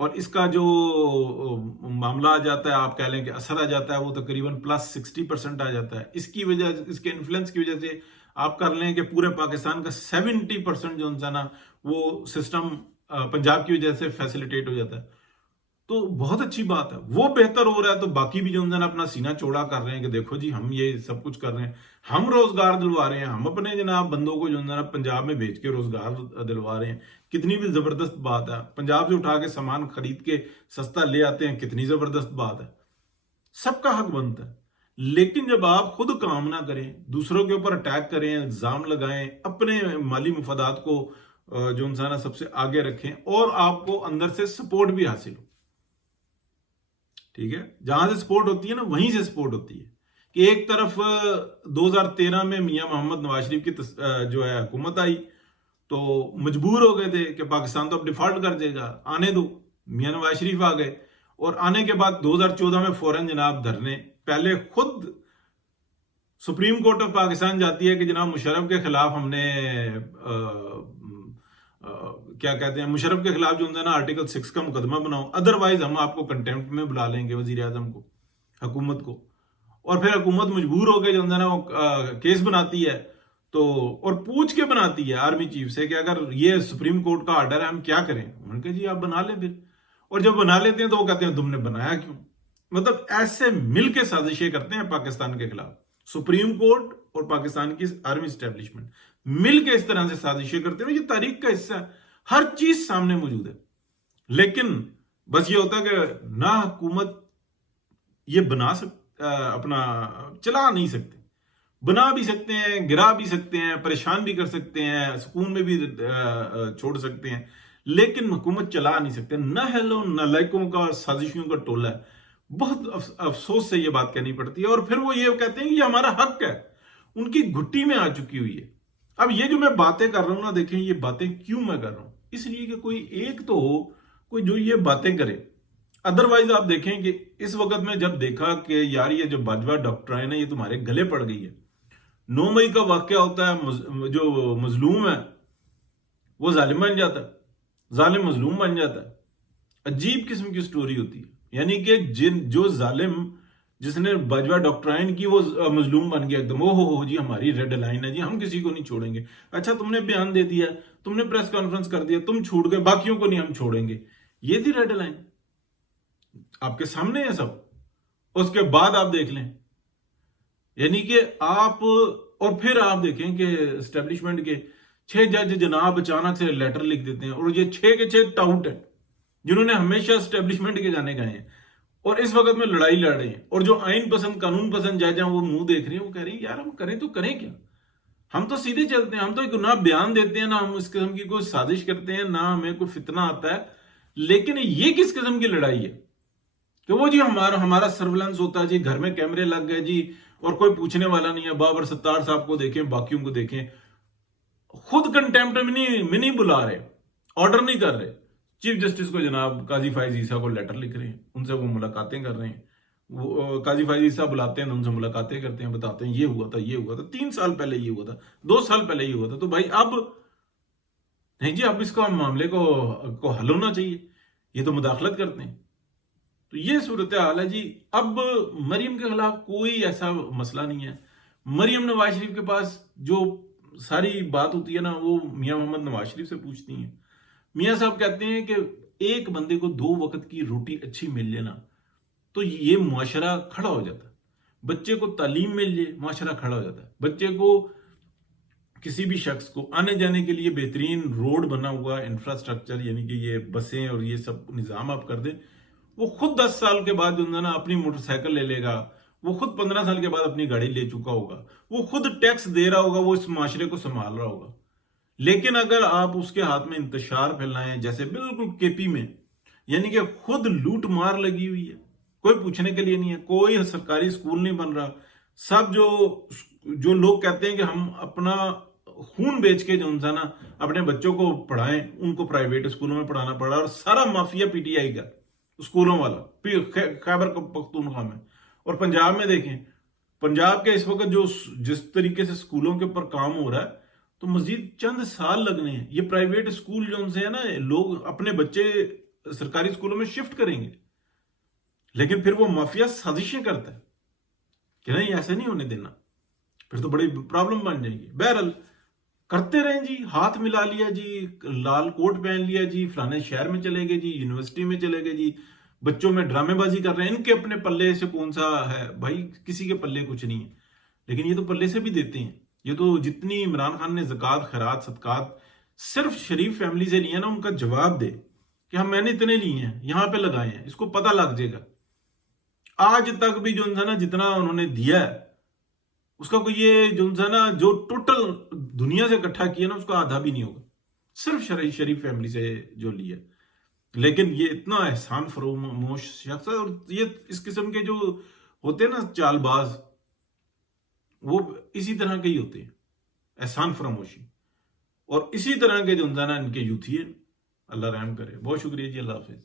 اور اس کا جو معاملہ آ جاتا ہے، آپ کہہ لیں کہ اثر آ جاتا ہے، وہ تقریباً +60% آ جاتا ہے۔ اس کی وجہ، اس کے انفلوئنس کی وجہ سے آپ کر لیں کہ پورے پاکستان کا 70% جو ہے نا وہ سسٹم پنجاب کی وجہ سے فیسیلیٹیٹ ہو جاتا ہے۔ تو بہت اچھی بات ہے، وہ بہتر ہو رہا ہے، تو باقی بھی جو ہے نا اپنا سینہ چوڑا کر رہے ہیں کہ دیکھو جی ہم یہ سب کچھ کر رہے ہیں، ہم روزگار دلوا رہے ہیں، ہم اپنے جناب بندوں کو جو ہے نا پنجاب میں بھیج کے روزگار دلوا رہے ہیں۔ کتنی بھی زبردست بات ہے، پنجاب سے اٹھا کے سامان خرید کے سستا لے آتے ہیں، کتنی زبردست بات ہے، سب کا حق بنتا ہے۔ لیکن جب آپ خود کام نہ کریں، دوسروں کے اوپر اٹیک کریں، الزام لگائیں، اپنے مالی مفادات کو جو انسان سب سے آگے رکھیں، اور آپ کو اندر سے سپورٹ بھی حاصل ہو، ٹھیک ہے، جہاں سے سپورٹ ہوتی ہے نا وہیں سے سپورٹ ہوتی ہے، کہ ایک طرف 2013 میں میاں محمد نواز شریف کی جو ہے حکومت آئی، تو مجبور ہو گئے تھے کہ پاکستان تو اب ڈیفالٹ کر دے گا، آنے دو، میاں نواز شریف آ گئے، اور آنے کے بعد 2014 میں فوراً جناب دھرنے، پہلے خود سپریم کورٹ آف پاکستان جاتی ہے کہ جناب مشرف کے خلاف ہم نے کیا کہتے ہیں، مشرف کے خلاف جو ہے نا آرٹیکل 6 کا مقدمہ بناؤ، ادروائز ہم آپ کو کنٹیمپٹ میں بلا لیں گے، وزیر اعظم کو، حکومت کو۔ اور پھر حکومت مجبور ہو کے جو ہے نا وہ کیس بناتی ہے، تو اور پوچھ کے بناتی ہے آرمی چیف سے کہ اگر یہ سپریم کورٹ کا آرڈر ہے ہم کیا کریں، انہوں نے کہا جی آپ بنا لیں پھر، اور جب بنا لیتے ہیں تو وہ کہتے ہیں تم نے بنایا کیوں؟ مطلب ایسے مل کے سازشیں کرتے ہیں پاکستان کے خلاف، سپریم کورٹ اور پاکستان کی آرمی اسٹیبلشمنٹ مل کے اس طرح سے سازشیں کرتے ہیں، یہ تاریخ کا حصہ ہے، ہر چیز سامنے موجود ہے۔ لیکن بس یہ ہوتا ہے کہ نہ حکومت یہ بنا اپنا چلا نہیں سکتے، بنا بھی سکتے ہیں، گرا بھی سکتے ہیں، پریشان بھی کر سکتے ہیں، سکون میں بھی چھوڑ سکتے ہیں، لیکن حکومت چلا نہیں سکتے۔ نہ ہیلو نالائکوں کا، سازشیوں کا ٹولہ ہے۔ بہت افسوس سے یہ بات کہنی پڑتی ہے، اور پھر وہ یہ کہتے ہیں کہ یہ ہمارا حق ہے، ان کی گھٹی میں آ چکی ہوئی ہے۔ اب یہ جو میں باتیں کر رہا ہوں نا، دیکھیں یہ باتیں کیوں میں کر رہا ہوں، اس لیے کہ کوئی ایک تو ہو، کوئی جو یہ باتیں کرے۔ ادروائز آپ دیکھیں کہ اس وقت میں جب دیکھا کہ یار یہ جو باجوہ ڈاکٹرائن ہے یہ تمہارے گلے پڑ گئی ہے، 9 مئی کا واقعہ ہوتا ہے، جو مظلوم ہے وہ ظالم بن جاتا ہے، ظالم مظلوم بن جاتا ہے، عجیب قسم کی سٹوری ہوتی ہے، یعنی کہ جو ظالم جس نے باجوہ ڈاکٹرائن کی وہ مظلوم بن گیا ایک دم، ہو جی ہماری ریڈ لائن ہے جی، ہم کسی کو نہیں چھوڑیں گے۔ اچھا تم نے بیان دے دیا، تم نے پریس کانفرنس کر دیا، تم چھوڑ گئے، باقیوں کو نہیں ہم چھوڑیں گے، یہ تھی ریڈ لائن، آپ کے سامنے ہے سب۔ اس کے بعد آپ دیکھ لیں، یعنی کہ آپ، اور پھر آپ دیکھیں کہ اسٹیبلشمنٹ کے 6 جج جناب اچانک سے لیٹر لکھ دیتے ہیں، اور یہ 6 کے 6 ٹاؤٹ ہیں جنہوں نے ہمیشہ اسٹیبلشمنٹ کے جانے گئے ہیں، اور اس وقت میں لڑائی لڑ رہے ہیں، اور جو آئین پسند قانون پسند جج ہیں وہ منہ دیکھ رہے ہیں، وہ کہہ رہے ہیں یار ہم کریں تو کریں کیا، ہم تو سیدھے چلتے ہیں، ہم تو نہ بیان دیتے ہیں، نہ ہم اس قسم کی کوئی سازش کرتے ہیں، نہ ہمیں کوئی فتنہ آتا ہے، لیکن یہ کس قسم کی لڑائی ہے کہ وہ جی ہمارا سرویلنس ہوتا ہے جی، گھر میں کیمرے لگ گئے جی، اور کوئی پوچھنے والا نہیں ہے، بابر ستار صاحب کو دیکھیں، باقیوں کو دیکھیں، خود کنٹیمپٹ میں نہیں بلا رہے، آرڈر نہیں کر رہے، چیف جسٹس کو جناب قاضی فائز عیسیٰ کو لیٹر لکھ رہے ہیں، ان سے وہ ملاقاتیں کر رہے ہیں، وہ قاضی فائز عیسیٰ بلاتے ہیں، ان سے ملاقاتیں کرتے ہیں، بتاتے ہیں یہ ہوا تھا، یہ ہوا تھا، 3 سال پہلے یہ ہوا تھا، 2 سال پہلے یہ ہوا تھا، تو بھائی اب نہیں جی، اب اس کو معاملے کو حل ہونا چاہیے، یہ تو مداخلت کرتے ہیں۔ تو یہ صورتحال ہے جی۔ اب مریم کے خلاف کوئی ایسا مسئلہ نہیں ہے، مریم نواز شریف کے پاس جو ساری بات ہوتی ہے نا وہ میاں محمد نواز شریف سے پوچھتی ہیں۔ میاں صاحب کہتے ہیں کہ ایک بندے کو 2 وقت کی روٹی اچھی مل جائے نا تو یہ معاشرہ کھڑا ہو جاتا ہے، بچے کو تعلیم مل جائے معاشرہ کھڑا ہو جاتا ہے، بچے کو، کسی بھی شخص کو آنے جانے کے لیے بہترین روڈ بنا ہوا انفراسٹرکچر، یعنی کہ یہ بسیں اور یہ سب نظام آپ کر دیں، وہ خود 10 سال کے بعد جو ہے نا اپنی موٹر سائیکل لے لے گا، وہ خود 15 سال کے بعد اپنی گاڑی لے چکا ہوگا، وہ خود ٹیکس دے رہا ہوگا، وہ اس معاشرے کو سنبھال رہا ہوگا۔ لیکن اگر آپ اس کے ہاتھ میں انتشار پھیلائیں، جیسے بالکل کے پی میں، یعنی کہ خود لوٹ مار لگی ہوئی ہے، کوئی پوچھنے کے لیے نہیں ہے، کوئی سرکاری اسکول نہیں بن رہا، سب جو لوگ کہتے ہیں کہ ہم اپنا خون بیچ کے جو انسان اپنے بچوں کو پڑھائیں، ان کو پرائیویٹ اسکولوں میں پڑھانا پڑا، اور سارا مافیا پی ٹی آئی کا اسکولوں والا خیبر پختونخوا میں۔ اور پنجاب میں دیکھیں، پنجاب کے اس وقت جس طریقے سے اسکولوں کے اوپر کام ہو رہا ہے، تو مزید چند سال لگنے ہیں، یہ پرائیویٹ اسکول جو ان سے ہے نا، لوگ اپنے بچے سرکاری اسکولوں میں شفٹ کریں گے، لیکن پھر وہ مافیا سازشیں کرتا ہے کہ نہیں ایسے نہیں ہونے دینا، پھر تو بڑی پرابلم بن جائے گی۔ بہرحال کرتے رہیں جی، ہاتھ ملا لیا جی، لال کوٹ پہن لیا جی، فلانے شہر میں چلے گئے جی، یونیورسٹی میں چلے گئے جی، بچوں میں ڈرامے بازی کر رہے ہیں، ان کے اپنے پلے سے کون سا ہے بھائی؟ کسی کے پلے کچھ نہیں ہے، لیکن یہ تو پلے سے بھی دیتے ہیں۔ یہ تو جتنی عمران خان نے زکوٰۃ خیرات صدقات صرف شریف فیملی سے لی ہے نا، ان کا جواب دے کہ ہم میں نے اتنے لیے ہیں، یہاں پہ لگائے ہیں، اس کو پتہ لگ جائے گا۔ آج تک بھی جو ہے نا جتنا انہوں نے دیا ہے اس کا کوئی یہ جو ہے نا جو ٹوٹل دنیا سے اکٹھا کیا نا اس کا آدھا بھی نہیں ہوگا، صرف شریف فیملی سے جو لیا۔ لیکن یہ اتنا احسان فراموش شخص ہے، اور یہ اس قسم کے جو ہوتے ہیں نا چال باز، وہ اسی طرح کے ہی ہوتے ہیں، احسان فراموشی، اور اسی طرح کے جو ہے نا ان کے یوتھی ہیں۔ اللہ رحم کرے۔ بہت شکریہ جی، اللہ حافظ۔